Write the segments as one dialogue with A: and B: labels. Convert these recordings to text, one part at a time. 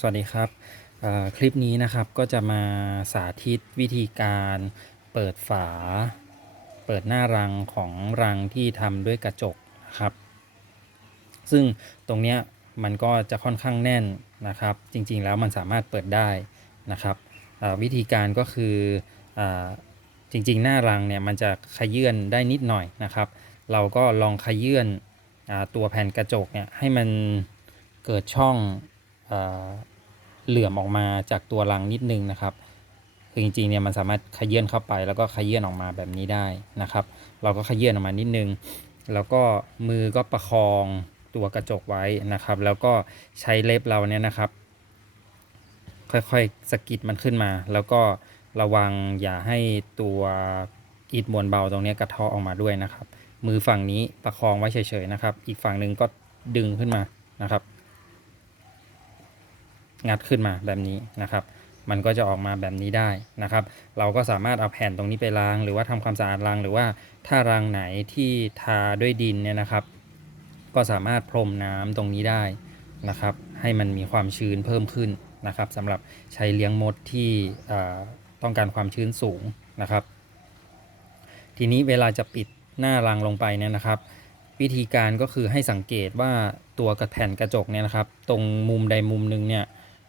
A: สวัสดีครับคลิปนี้นะครับก็จะมาสาธิตวิธีการเปิดฝา เปิดหน้ารังของรังที่ทำด้วยกระจกนะครับ ซึ่งตรงเนี้ยมันก็จะค่อนข้างแน่นนะครับ จริงๆแล้วมันสามารถเปิดได้นะครับวิธีการก็คืออจริงๆ หน้ารังเนี่ยมันจะขยื่นได้นิดหน่อยนะครับ เราก็ลองขยื่นตัวแผ่นกระจกเนี่ยให้มันเกิดช่อง เหลื่อมออกมาจากตัวรังนิดนึงนะครับคือจริงๆเนี่ยมันสามารถขยื่นเข้าไปแล้วก็ขยื่นออกมาแบบนี้ได้นะครับ เราก็ขยื่นออกมานิดนึง แล้วก็มือก็ประคองตัวกระจกไว้นะครับ แล้วก็ใช้เล็บเราเนี่ยนะครับ ค่อยๆสกิดมันขึ้นมา แล้วก็ระวังอย่าให้ตัวอิฐมวลเบาตรงนี้กระเทาะออกมาด้วยนะครับ มือฝั่งนี้ประคองไว้เฉยๆนะครับ อีกฝั่งหนึ่งก็ดึงขึ้นมานะครับ งัดขึ้นมาแบบนี้นะครับ มันก็จะออกมาแบบนี้ได้นะครับ เราก็สามารถเอาแผ่นตรงนี้ไปล้าง หรือว่าทำความสะอาดรัง หรือว่าถ้ารังไหนที่ทาด้วยดินเนี่ยนะครับ ก็สามารถพรมน้ำตรงนี้ได้นะครับ ให้มันมีความชื้นเพิ่มขึ้นนะครับสำหรับใช้เลี้ยงมดที่ต้องการความชื้นสูงนะครับ ทีนี้เวลาจะปิดหน้ารังลงไปเนี่ยนะครับ วิธีการก็คือให้สังเกตว่าตัวกระแผ่นกระจกเนี่ยนะครับ ตรงมุมใดมุมหนึ่งเนี่ย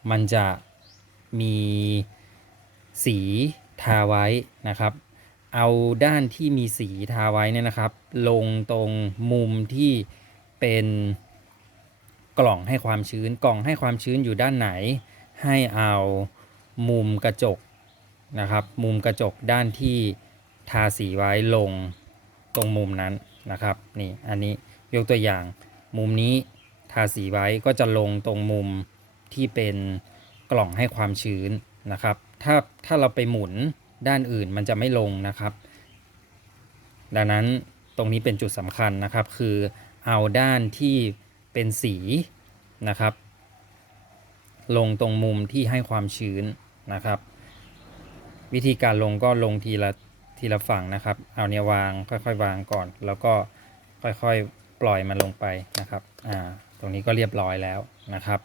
A: มันจะมีสีทาไว้นะครับ เอาด้านที่มีสีทาไว้เนี่ยนะครับ ลงตรงมุมที่เป็นกล่องให้ความชื้น กล่องให้ความชื้นอยู่ด้านไหน ให้เอามุมกระจกนะครับ มุมกระจกด้านที่ทาสีไว้ลงตรงมุมนั้นนะครับนี่อันนี้ยกตัวอย่าง มุมนี้ทาสีไว้ก็จะลงตรงมุม ที่เป็นกล่องให้ความชื้นนะครับ ถ้าถ้าเราไปหมุนด้านอื่นมันจะไม่ลงนะครับ ดังนั้นตรงนี้เป็นจุดสำคัญนะครับ คือเอาด้านที่เป็นสีนะครับ ลงตรงมุมที่ให้ความชื้นนะครับ วิธีการลงก็ลงทีละทีละฝั่งนะครับ เอาเนี่ยวางค่อยๆวางก่อน แล้วก็ค่อยๆปล่อยมันลงไปนะครับ อ่า ตรงนี้ก็เรียบร้อยแล้วนะครับ